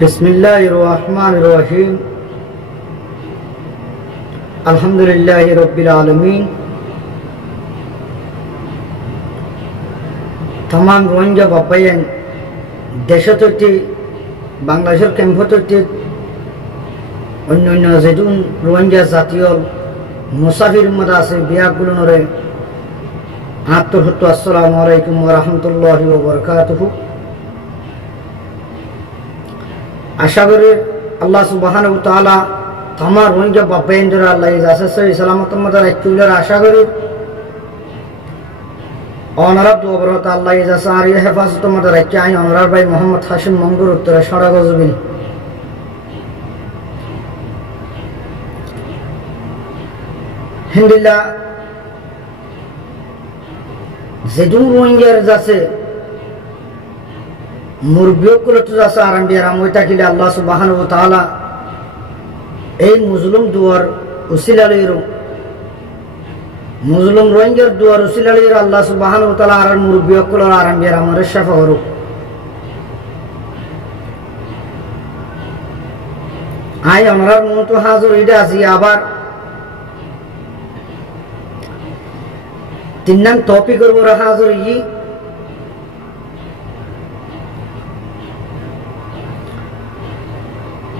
बिस्मिल्लाहिर्रहमानिर्रहीम अल्हम्दुलिल्लाहि रब्बिल आलमीन। तमाम रोहिंग्या बापायन देशतोटी बांग्लादेशर कैम्पतोटी अन्य जेदुन रोहिंग्या जातीय मुसाफिर मद आछे बियागुलोनरे आत्तरहत्तर अस्सलामु आलाइकुम वा राहमातुल्लाहि वा बाराकातुहु। आशा करी अल्लाह सुब्हानाहु व तआला तमाम रोहिंग्या बापायनদের আল্লাহ যাচ্ছে সহি সালামতের মধ্যে রাখতে আশা করি অনারাব দুবরত আল্লাহ যাচ্ছে আর এই হেফাজতের মধ্যে রাখতে আই অনারার ভাই মোহাম্মদ হাশিম মঙ্গুর উত্তরে সড়া গজবিন। হিন্দিলা যেদুন রোহিঙ্গার যাচ্ছে মুরব্বিয়কুল তো যাচ্ছে আরামবিয়ার আমইতা কিলে আল্লাহ সুবহানাহু ওয়া তাআলা এই মুজলুম দুয়ার উসিলালিরো মুজলুম রোহিঙ্গার দুয়ার উসিলালিরো আল্লাহ সুবহানাহু ওয়া তাআলা আর মুরব্বিয়কুল আর আরামবিয়ার আমরে শাফা করুক। আই আমরার মন তো হাজির হইতে আছি আবার তিন নাম টপিকের উপর হাজির হই।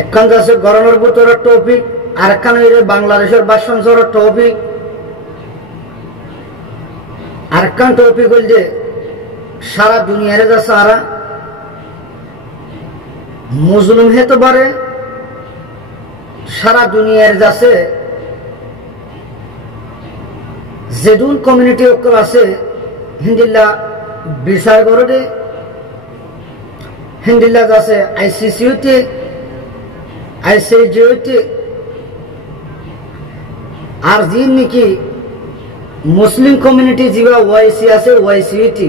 একখান আছে গরমের ভিতরের টপিক, আর একখান হইলে বাংলাদেশের বাসঞ্চরের টপিক, আর একখান টপিক হইল যে সারা দুনিয়ারে যা সারা মুসলিম হতে পারে সারা দুনিয়ার যাচ্ছে যেদুন কমিউনিটি অকল আছে হিন্দিল্লা বিচার করে হিন্দিল্লা যাচ্ছে আইসিসিউতে আইসিজিওতে আর যে নাকি মুসলিম কমিউনিটি যা ওয়াইসি আছে ওয়াইসিউটি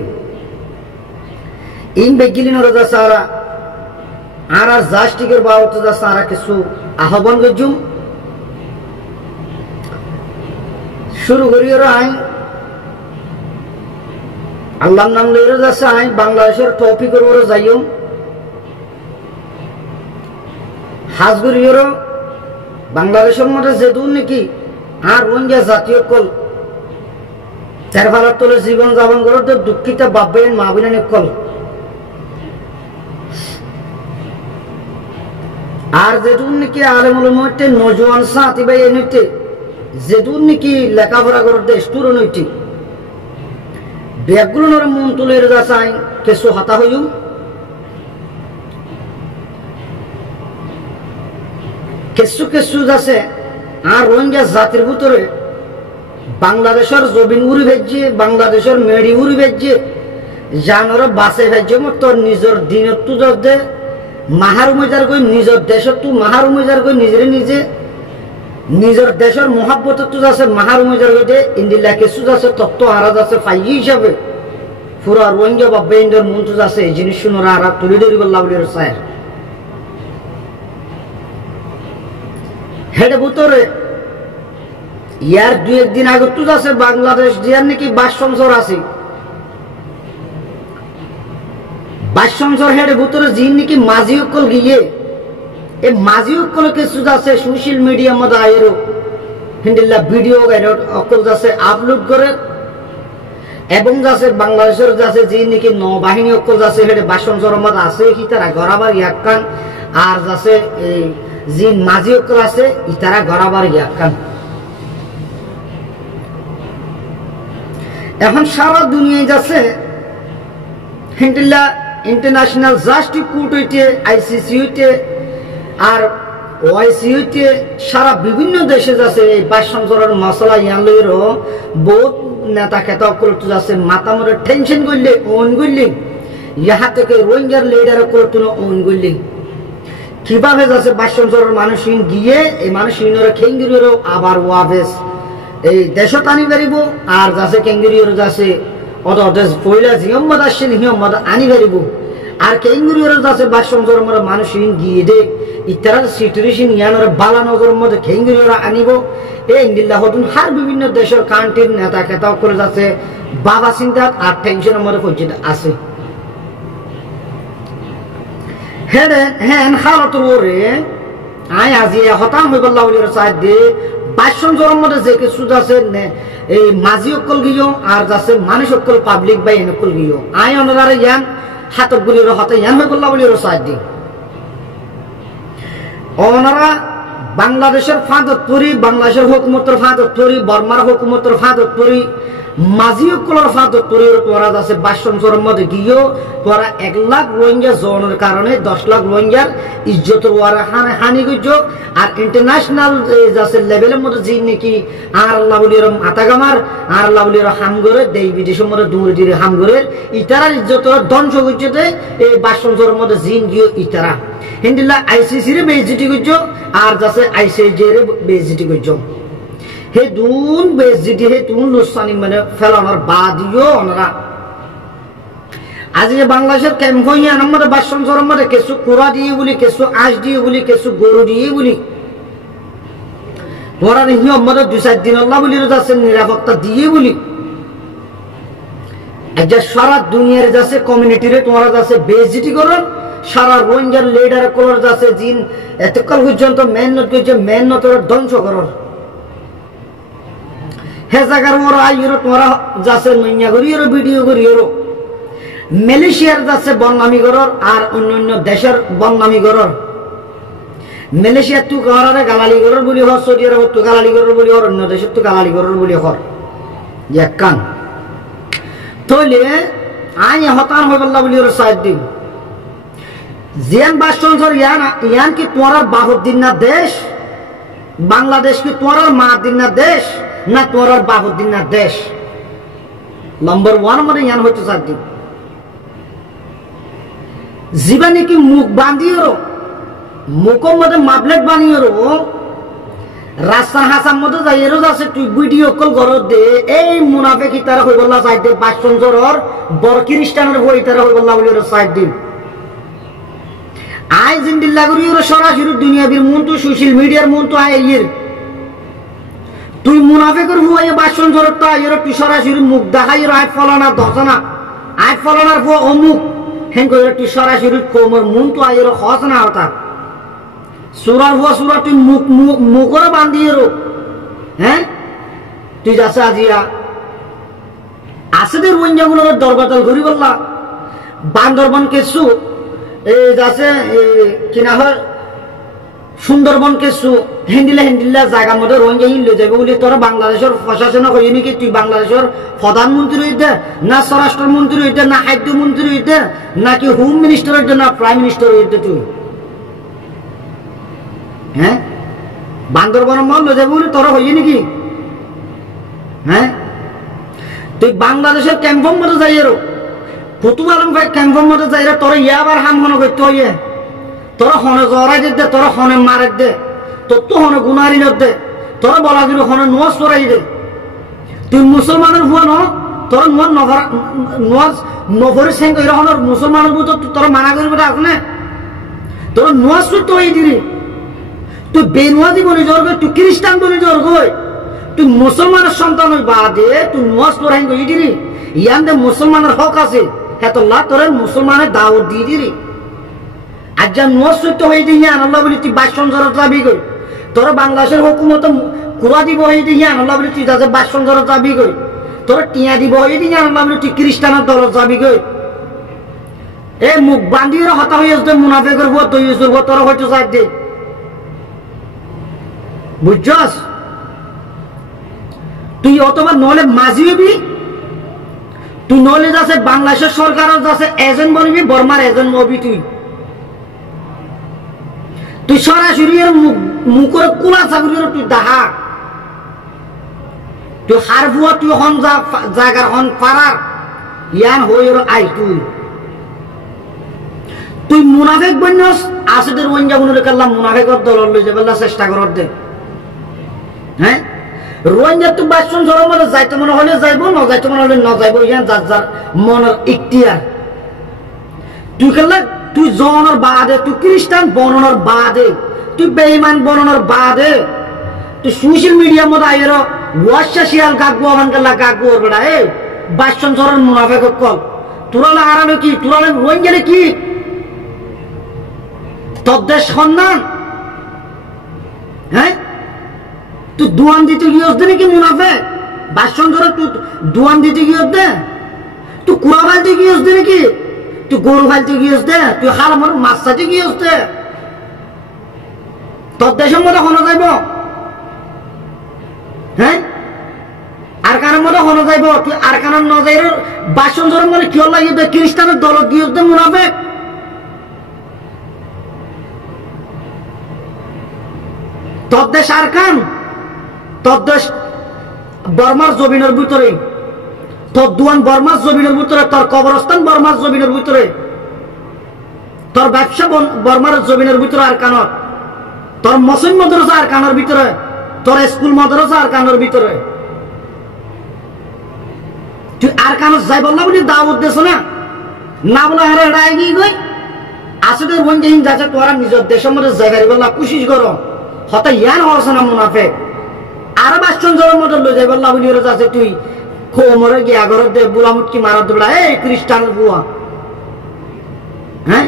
ইন বেগিলিনর যা সারা আর জাস্টিকের বাবদ যা সারা কিছু আহ্বান গজুম শুরু করিও আইন আল্লাহর নাম লইরে যাচ্ছে আইন বাংলাদেশের টপিকের উপরে যাইও হাজগুরিও বাংলাদেশের মধ্যে যেদুন নাকি আর রোহিঙ্গা জাতীয় কল তার ভালো তোলে জীবন যাপন করতে দুঃখিত বাব্বাইন মাহবিনা কল আর যেদুন নাকি আলেমুল মধ্যে নজওয়ান সাথী ভাই এনেতে যেদুন নাকি লেখাপড়া করতে স্টুডেন্ট হইতে ব্যাগগুলোর মন তুলে যাচ্ছে আইন কিছু হতা হইও কিছু কিছু আছে আর রোহিঙ্গা জাতির ভিতরে বাংলাদেশের জমিন উড়ি ভেজছে বাংলাদেশের মেড়ি উড়ি ভেজছে জানর বাসে ভেজছে মত নিজের দিনের তু দে মাহার মজার কই নিজের দেশের তু মাহার মজার কই নিজের নিজে নিজের দেশের মহাব্বত তু আছে মাহার মজার কই দে ইন্দিল্লা কিছু আছে তত্ত্ব আরাজ আছে ফাই হিসাবে পুরা রোহিঙ্গা বা বেন্ডর মন তু আছে এই জিনিস শুনোরা আর তুলি ধরিব লাউলির সাহেব হেডে ভিতরে ইয়ার দুই একদিন আগে তো আছে বাংলাদেশ জিয়ার নাকি বাসসংসর আছে বাসসংসর হেডে ভিতরে জিন নাকি মাঝি অকল গিয়ে এই মাঝি অকলকে সুদা আছে সোশ্যাল মিডিয়া মধ্যে আয়েরো হিন্দিল্লা ভিডিও অকল যাচ্ছে আপলোড করে এবং যাচ্ছে বাংলাদেশের যাচ্ছে জিন নাকি নৌবাহিনী অকল যাচ্ছে হেডে বাসসংসর মধ্যে আছে কি তারা গরাবার ইয়াকান আর যাচ্ছে এই জিন মাঝি অকল আছে ইতারা গরাবার ইয়াকান। এখন সারা দুনিয়ায় যাচ্ছে হিন্দিল্লা ইন্টারন্যাশনাল জাস্টিস কোর্ট হইতে আইসিসিউতে আর ওআইসিউতে সারা বিভিন্ন দেশে যাচ্ছে এই বাসসংসরের মশলা ইয়ান লইরো বহুত নেতা খেতা করতে যাচ্ছে মাথা মরে টেনশন করলে ওন করলে ইহা থেকে রোহিঙ্গার লিডার করতে ওন করলে কিভাবে যাচ্ছে বাসসংসরের মানুষ গিয়ে এই মানুষ খেঙ্গিরও আবার ওয়াবেস এই দেশ টানি পারিব আর যাচ্ছে কেঙ্গুরিওর যাচ্ছে অত দেশ পয়লা জিহম্মদ আসছেন হিহম্মদ আনি পারিব আর কেঙ্গুরিওর যাচ্ছে বাসসংসরের মধ্যে মানুষ গিয়ে দে ইতারা সিচুয়েশন ইয়ানোর বালা নজরের মধ্যে খেঙ্গুরিওরা আনিব এই ইন্দিল্লা হতুন হার বিভিন্ন দেশের কান্ট্রির নেতা খেতা করে যাচ্ছে বাবা চিন্তা আর টেনশনের মধ্যে পর্যন্ত আছে। হেন হালতর ওরে আই আজি হতাম হয়ে বললাম বলি সাহেব দে বাসন জোরের মধ্যে যে কিছু আছে এই মাঝি অকল গিয়েও আর যাচ্ছে মানুষ অকল পাবলিক বা এন অকল গিয়েও আই অনারে ইয়ান হাতক বলি হতে ইয়ান হয়ে বললাম বলি সাহেব দি ওনারা বাংলাদেশের ফাঁদত পরি বাংলাদেশের হুকুমতের ফাঁদত পরি বর্মার হুকুমতের ফাঁদত পরি মাঝি অকলের ফাঁদত পরি তোরা যাচ্ছে বাসন জোরের মধ্যে গিয়েও তোরা 1 লাখ রোহিঙ্গা জনের কারণে 10 লাখ রোহিঙ্গার ইজ্জতের ওরা হানি করছ আর ইন্টারন্যাশনাল যাচ্ছে লেভেলের মধ্যে যে নাকি আর আল্লাহ বলি এরম আতাগামার আর আল্লাহ বলি এর হাম করে দেশ বিদেশের মধ্যে দূরে দূরে হাম করে ইতারার ইজ্জতের ধ্বংস করছে এই বাসন জোরের মধ্যে জিন গিয়ে ইতারা হিন্দিল্লা আইসিসি রে বেইজ্জতি করছ আর যাচ্ছে আইসিজে রে বেইজ্জতি করছ হে দুন বেইজ্জতি হে তুন লুসানি মানে ফেলানোর বাদিও ওনারা আজ যে বাংলাদেশের ক্যাম্প হইয়া আমাদের বাসন জোরের মধ্যে কিছু কুড়া দিয়ে বলি কিছু আঁশ দিয়ে বলি কিছু গরু দিয়ে বলি ওরা নিয়ে আমাদের 2-4 দিন আল্লাহ বলি যাচ্ছে নিরাপত্তা দিয়ে বলি সারা দুনিয়ার যাচ্ছে কমিউনিটিরে তোমরা যাচ্ছে বেইজ্জতি করো সারা রোহিঙ্গার লিডার কলর যাচ্ছে জিন এতকাল পর্যন্ত মেহনত করছে মেহনতের ধ্বংস করো হে জায়গার ওরা আইরো তোমরা যাচ্ছে নইয়া করি এরো ভিডিও করি এরো মালয়েশিয়ার যাচ্ছে বদনামি করর আর অন্য দেশের বদনামি করর মালয়েশিয়া তু করারে গালালি করর বলি হর সৌদি আরব তু গালালি করর বলি হর অন্য দেশের তু গালালি করর বলি হর এক কান তইলে আই হতান হয়ে বললা বলি ওর সাহেব দিন জিয়ান বাসন সর ইয়ান কি তোমার বাহুর দিন না দেশ বাংলাদেশ কি তোমার মা দিন না দেশ না তোমার বাহুর দিন না দেশ নম্বর 1 মধ্যে ইয়ান হইতে সাহেব দিন জীবনে কি মুখ বাঁধিয়ে মুখের মধ্যে মাফলেট বানিয়ে রাস্তা হাসার মধ্যে যাই যাচ্ছে তুই ভিডিও কল ঘর দে এই মুনাফেক তারা হয়ে বললা সাইড দে বাসন জোর বড় খ্রিস্টানের বই তারা হয়ে বললা বলি সাইড দিন আই জিন্দিল্লা করি সরাসরি দুনিয়াবির মন তো সোশ্যাল মিডিয়ার মন তো আইয়ের তুই মুনাফেকের হুয়ে বাসন জোর তা তুই সরাসরি মুখ দেখাই আয় ফলানা দশনা আয় ফলানার ভুয়া অমুক হেন করে তুই সরাসরি কোমর মন তো আইয়ের হস না হতা সুরার হুয়া সুরা তুই মুখ করে বান্ধিয়ে হ্যাঁ তুই যাচ্ছে আজিয়া আসেদের রোহিঙ্গাগুলোর দরবাতাল ঘুরি বললা বান্দরবন কেসু এই যাচ্ছে কিনা হয় সুন্দরবন কেসু হেন্ডিলা জায়গার মধ্যে রোহিঙ্গা হিলে যাবে বলে তোরা বাংলাদেশের প্রশাসন হয়ে নাকি তুই বাংলাদেশের প্রধানমন্ত্রী হইতে না স্বরাষ্ট্রমন্ত্রী হইতে না খাদ্যমন্ত্রী হইতে নাকি হোম মিনিস্টার হইতে না প্রাইম মিনিস্টার হইতে তুই হ্যাঁ বান্দরবনের মল যাবে বলে তোরা হইয়ে নাকি হ্যাঁ তুই বাংলাদেশের ক্যাম্পের মধ্যে যাই কুতুব আলম ভাই ক্যাম্পের মধ্যে যাই তোরা ইয়া আবার হাম মনে করতে হইয়ে তোরা হনে জড়াই দে তোরা হনে মারে দে তোর তো হনে গুনারি দে তোরা বলা দিল হনে নোয়াজ চড়াই দে তুই মুসলমানের ভুয়া ন তোর নোয়াজ নভরি সেং হনের মুসলমানের ভুয়া তোরা মানা করবে আসলে তোরা নোয়াজ তো হয়ে দিলি তুই বেনুয়াদি বলি জ্বর গই তুই খ্রিস্টান বলি জ্বর গই তুই মুসলমানের সন্তান বাদে তুই নোয়াজ তোরাই গই দিলি ইয়ান দে মুসলমানের হক আছে হেতল্লাহ তোর মুসলমানের দাওয়াত দিয়ে দিলি আজ যা নোয়াজ সত্য হয়ে দিই আল্লাহ বলি তুই বাসন জড়াত দাবি করি তোরা বাংলাদেশের হুকুমত কুড়া দিব হয়ে দিই আল্লাহ বলি তুই যাতে বাসন জড়াত দাবি করি তোরা টিয়া দিব হয়ে দিই আল্লাহ বলি তুই খ্রিস্টানের দলত যাবি করি এ মুখ বান্ধিয়ে হতা হয়ে আসবে মুনাফেকের ভুয়া তৈরি করবো তোরা হয়তো চাই দে বুঝছস তুই অতবার নহলে মাঝি হবি তুই নহলে যাচ্ছে বাংলাদেশের সরকারের যাচ্ছে এজেন্ট বনবি বর্মার এজেন্ট হবি তুই সরাসরি মুখের কুলা চাকরির তুই দাহা তুই হার ভুয়া তুই হন জায়গার হন পারার ইয়ান হই আই তুই মুনাফেক বন্যস আসেদের ওইঙ্গা বনুরে কাল্লাম মুনাফেকর দল লই যাবে চেষ্টা করর দে হ্যাঁ রোহিঙ্গা তুই বাসন জড়ার মধ্যে যাইতে মনে হলে যাইব না যাইতে মনে হলে না যাইব ইয়ান যার যার মনের ইখতিয়ার তুই কাল্লা তুই জনের বাদে তুই খ্রিস্টান বর্ণনার বাদে তুই বেঈমান বর্ণনার বাদে তুই সোশ্যাল মিডিয়ার মধ্যে আইর ওয়াশা শিয়াল গাগবো আমান কাল্লা গাগবো ওর বেড়া এ বাসন জড়ার মুনাফেক কল তোরা আরামে কি তোরা রোহিঙ্গা কি তোর দেশ সন্ধান, হ্যাঁ তুই দুয়ান দিতে গিয়ে দে নাকি মুনাফে বাসন ধরে তুই দুয়ান দিতে গিয়ে দে, তুই কুড়া ফালতে গিয়ে দে নাকি, তুই গরু ফালতে গিয়ে দে, তুই হাল আমার মাছ চাইতে গিয়ে দে। তোর দেশের মধ্যে হনো যাইব, হ্যাঁ আর কানের মধ্যে হনো যাইব, তুই আর কানের ন যাই বাসন ধরে মনে কিয় লাগিয়ে দে খ্রিস্টানের দল গিয়ে দে মুনাফে। তোর দেশ আর কান, তোর দেশ বর্মার জমিনের ভিতরে, তোর দুয়ান বর্মার জমিনের ভিতরে, তোর কবরস্থান বর্মার জমিনের ভিতরে, তোর ব্যবসা বর্মার জমিনের ভিতরে আর কানত, তোর মসজিদ মাদ্রাসা আর কানের ভিতরে, তোর স্কুল মাদ্রাসা আর কানের ভিতরে। তুই আর কানত যাই বললা বলি দাওয়াত দেছ না, না বলে হারে রায় গিয়ে গই আসলে বঞ্জিহীন যাচ্ছে তোরা নিজের দেশের মধ্যে জায়গায় বললা কুশিস করো হতে ইয়ান হওয়া না মুনাফে আর বাসন জলের মধ্যে লই যাই বললা বলি ওরা যাচ্ছে তুই খোমরে গিয়া ঘর দে বুড়া মুটকি মারা দেবলা এই খ্রিস্টান বুয়া, হ্যাঁ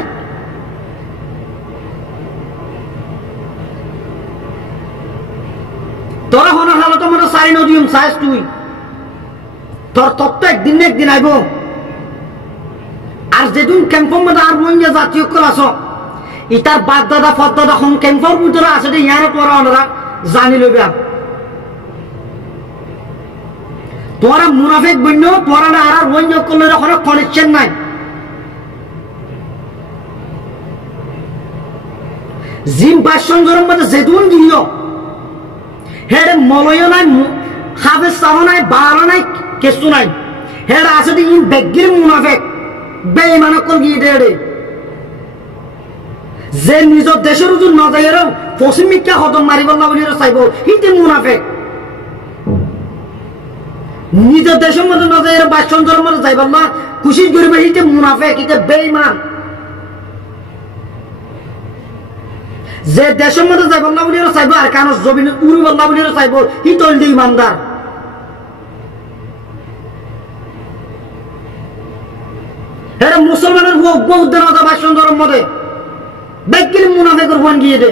তোরা হনার হালত মনে সারি নদীম চাইস তুই, তোর তত্ত্ব একদিন না একদিন আইব। আর যেদিন ক্যাম্পের মধ্যে আর বইন জাতীয় কল আস ইটার বাপ দাদা ফত দাদা হম ক্যাম্পের ভিতরে আছে ইয়ারে তোরা ওনারা জানি লইবা। তোরা মুনাফিক বন্য তোরা না আর বইন করলে কোনো কানেকশন নাই। জিম বাসনজরের মধ্যে যেদিন দিও হেডে মলয় নাই, হাফেজ চাহ নাই, বাড়া নাই, কিছু নাই, হেড আছে ইন বেগির মুনাফেক বেইমান কল গিয়ে দে যে নিজের দেশের উজুর না যাই পশ্চিম মিথ্যা হদম মারি বললা বলি চাইব হিতে মুনাফেক। নিজের দেশের মধ্যে না যাই বাসনজরের মধ্যে যাই বললা খুশি করবে হিতে মুনাফেক, হিতে বেইমান। যে দেশের মধ্যে যাই বললা বলি চাইব আর কেন জমিন উড়ি বললা বলি চাইব হি তলদি ইমানদার। এটা মুসলমানের উদ্যান বাসন ধর্ম মধ্যে বেগির মুনাফে করবেন গিয়ে দে